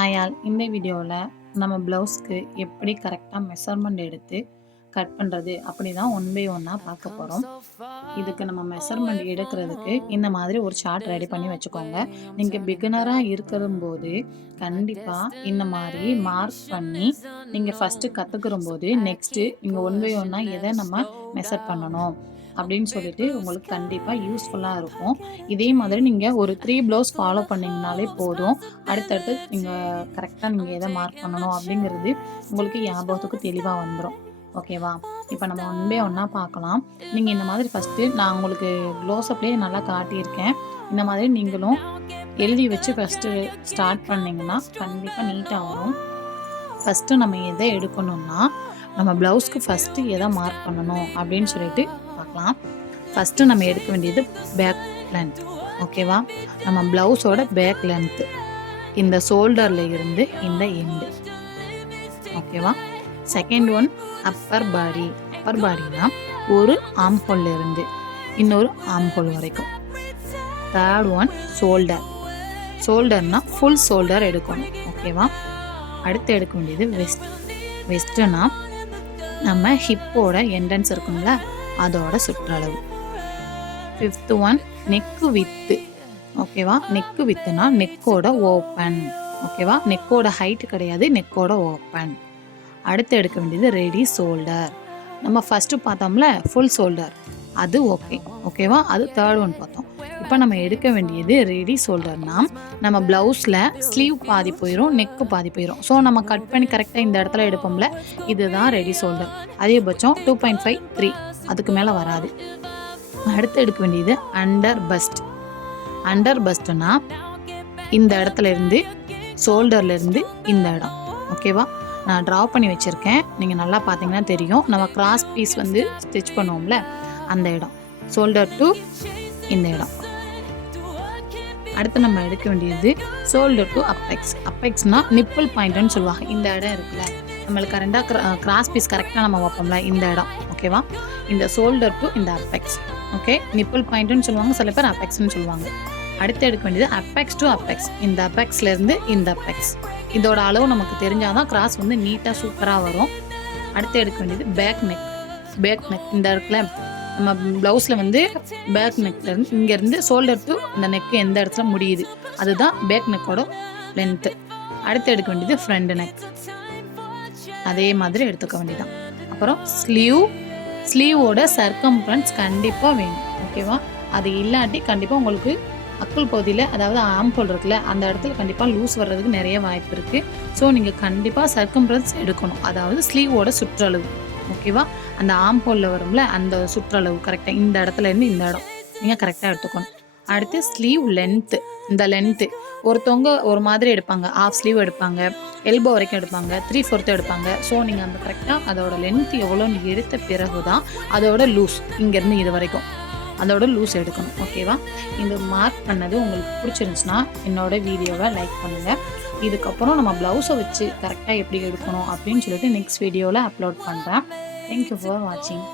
ஆயால் இந்த வீடியோவில் நம்ம ப்ளவுஸ்க்கு எப்படி கரெக்டாக மெஷர்மெண்ட் எடுத்து கட் பண்ணுறது அப்படி தான் ஒன் பை ஒன்னாக பார்க்க போகிறோம் இதுக்கு நம்ம மெஷர்மெண்ட் எடுக்கிறதுக்கு இந்த மாதிரி ஒரு சார்ட் ரெடி பண்ணி வச்சுக்கோங்க. நீங்கள் பிகினராக இருக்கிறம்போது கண்டிப்பாக இந்த மாதிரி மார்க் பண்ணி நீங்கள் ஃபஸ்ட்டு கற்றுக்கிற போது நெக்ஸ்ட்டு இங்கே ஒன் பை ஒன்னாக எதை நம்ம மெஷர் பண்ணணும்? அப்படின்னு சொல்லிட்டு உங்களுக்கு கண்டிப்பாக யூஸ்ஃபுல்லாக இருக்கும். இதே மாதிரி நீங்கள் ஒரு த்ரீ ப்ளவுஸ் ஃபாலோ பண்ணிங்கனாலே போதும். அடுத்தடுத்து நீங்கள் கரெக்டாக நீங்கள் எதை மார்க் பண்ணணும் அப்படிங்கிறது உங்களுக்கு ஞாபகத்துக்கு தெளிவாக வந்துடும் ஓகேவா இப்போ நம்ம ஒன்பே ஒன்றா பார்க்கலாம். நீங்கள் இந்த மாதிரி ஃபஸ்ட்டு நான் உங்களுக்கு க்ளோஸ்அப்லேயே நல்லா காட்டியிருக்கேன். இந்த மாதிரி நீங்களும் எழுதி வச்சு ஃபஸ்ட்டு ஸ்டார்ட் பண்ணிங்கன்னா கண்டிப்பாக நீட்டாக வரும். ஃபஸ்ட்டு நம்ம எதை எடுக்கணும்னா நம்ம ப்ளவுஸ்க்கு ஃபஸ்ட்டு எதை மார்க் பண்ணணும் அப்படின்னு சொல்லிட்டு பார்க்கலாம் ஃபஸ்ட்டு நம்ம எடுக்க வேண்டியது பேக் லென்த் ஓகேவா நம்ம ப்ளவுஸோட பேக் லென்த்து இந்த ஷோல்டரில் இருந்து இந்த எண்டு ஓகேவா second one upper body upper பாடினா ஒரு ஆம் இருந்து இன்னொரு ஆம் ஹோல் வரைக்கும் தேர்ட் ஒன் ஷோல்டர் ஷோல்டர்னா ஃபுல் ஷோல்டர் எடுக்கணும் ஓகேவா அடுத்து எடுக்க வேண்டியது வெஸ்ட் வெஸ்ட்டுனா நம்ம ஹிப்போட என்ட்ரன்ஸ் இருக்கும்ல அதோட சுற்றளவு. ஃபிஃப்த் ஒன் நெக்கு வித்து ஓகேவா நெக்கு வித்துனா நெக்கோட ஓப்பன் ஓகேவா நெக்கோட ஹைட் கிடையாது நெக்கோட ஓப்பன் அடுத்து எடுக்க வேண்டியது ரெடி ஷோல்டர் நம்ம ஃபஸ்ட்டு பார்த்தோம்ல ஃபுல் ஷோல்டர் அது ஓகே ஓகேவா அது தேர்ட் ஒன் பார்த்தோம். இப்போ நம்ம எடுக்க வேண்டியது ரெடி ஷோல்டர்னா நம்ம ப்ளவுஸில் ஸ்லீவ் பாதி போயிடும் நெக்கு பாதி போயிடும் ஸோ நம்ம கட் பண்ணி கரெக்டாக இந்த இடத்துல எடுப்போம்ல இதுதான் ரெடி ஷோல்டர் அதிகபட்சம் டூ பாயிண்ட் ஃபைவ் த்ரீ அதுக்கு மேலே வராது. அடுத்து எடுக்க வேண்டியது அண்டர் பஸ்ட் அண்டர் பஸ்ட்னா இந்த இடத்துல இருந்து ஷோல்டர்ல இருந்து இந்த இடம். ஓகேவா நான் ட்ரா பண்ணி வச்சுருக்கேன். நீங்கள் நல்லா பார்த்தீங்கன்னா தெரியும். நம்ம கிராஸ் பீஸ் வந்து ஸ்டிச் பண்ணுவோம்ல அந்த இடம். ஷோல்டர் டு இந்த இடம். அடுத்து நம்ம எடுக்க வேண்டியது ஷோல்டர் டு அப்பெக்ஸ் அப்பெக்ஸ்னால் நிப்பிள் பாயிண்ட்னு சொல்லுவாங்க. இந்த இடம் இருக்குல்ல. நம்மளுக்கு கரெண்டாக கிராஸ் பீஸ் கரெக்டாக நம்ம வைப்போம்ல இந்த இடம். ஓகேவா? இந்த ஷோல்டர் டு இந்த அப்பெக்ஸ் ஓகே நிப்பிள் பாயிண்ட்னு சொல்லுவாங்க சில பேர் அப்பெக்ஸ்னு சொல்லுவாங்க. அடுத்து எடுக்க வேண்டியது அப்பெக்ஸ் டு அப்பெக்ஸ் இந்த அப்பெக்ஸ்லேருந்து இந்த அப்பெக்ஸ் இதோட அளவு நமக்கு தெரிஞ்சாதான் கிராஸ் வந்து நீட்டாக சூப்பராக வரும். அடுத்து எடுக்க வேண்டியது பேக் நெக் பேக் நெக் இந்த இடத்துல நம்ம ப்ளவுஸில் வந்து பேக் நெக்லேருந்து இங்கேருந்து ஷோல்டர் டு இந்த நெக்கு எந்த இடத்துல முடியுது? அதுதான் பேக் நெக்கோட லென்த்து அடுத்து எடுக்க வேண்டியது ஃப்ரண்ட் நெக் அதே மாதிரி எடுத்துக்க வேண்டியதான் அப்புறம் ஸ்லீவ் ஸ்லீவோட சர்க்கம்ஃபரன்ஸ் கண்டிப்பாக வேணும் ஓகேவா அது இல்லாட்டி கண்டிப்பாக உங்களுக்கு அக்குள் பகுதியில் அதாவது ஆம்பல் இருக்குல்ல அந்த இடத்துல கண்டிப்பாக லூஸ் வர்றதுக்கு நிறைய வாய்ப்பு இருக்குது ஸோ நீங்கள் கண்டிப்பாக சர்க்கம்ஃபரன்ஸ் எடுக்கணும். அதாவது ஸ்லீவோட சுற்றளவு ஓகேவா அந்த ஆம்போலில் வரும்ல அந்த சுற்றளவு கரெக்டாக இந்த இடத்துல இருந்து இந்த இடம். நீங்கள் கரெக்டாக எடுத்துக்கணும். அடுத்து ஸ்லீவ் லென்த்து இந்த லென்த்து ஒருத்தவங்க ஒரு மாதிரி எடுப்பாங்க. ஆஃப் ஸ்லீவ் எடுப்பாங்க. எல்போ வரைக்கும் எடுப்பாங்க. த்ரீ ஃபோர்த்து எடுப்பாங்க. ஸோ நீங்கள் அந்த கரெக்டாக அதோட லென்த் எவ்வளோ நீங்கள் எடுத்த பிறகு தான் அதோட லூஸ் இங்கேருந்து இது வரைக்கும் அதோட லூஸ் எடுக்கணும். ஓகேவா இந்த மார்க் பண்ணது உங்களுக்கு பிடிச்சிருந்துச்சுன்னா என்னோட வீடியோவை லைக் பண்ணுங்கள் இதுக்கப்புறம் நம்ம ப்ளவுஸை வச்சு கரெக்டாக எப்படி எடுக்கணும் அப்படின்னு சொல்லிட்டு நெக்ஸ்ட் வீடியோவில் அப்லோட் பண்ணுறேன் தேங்க்யூ ஃபார் வாட்சிங்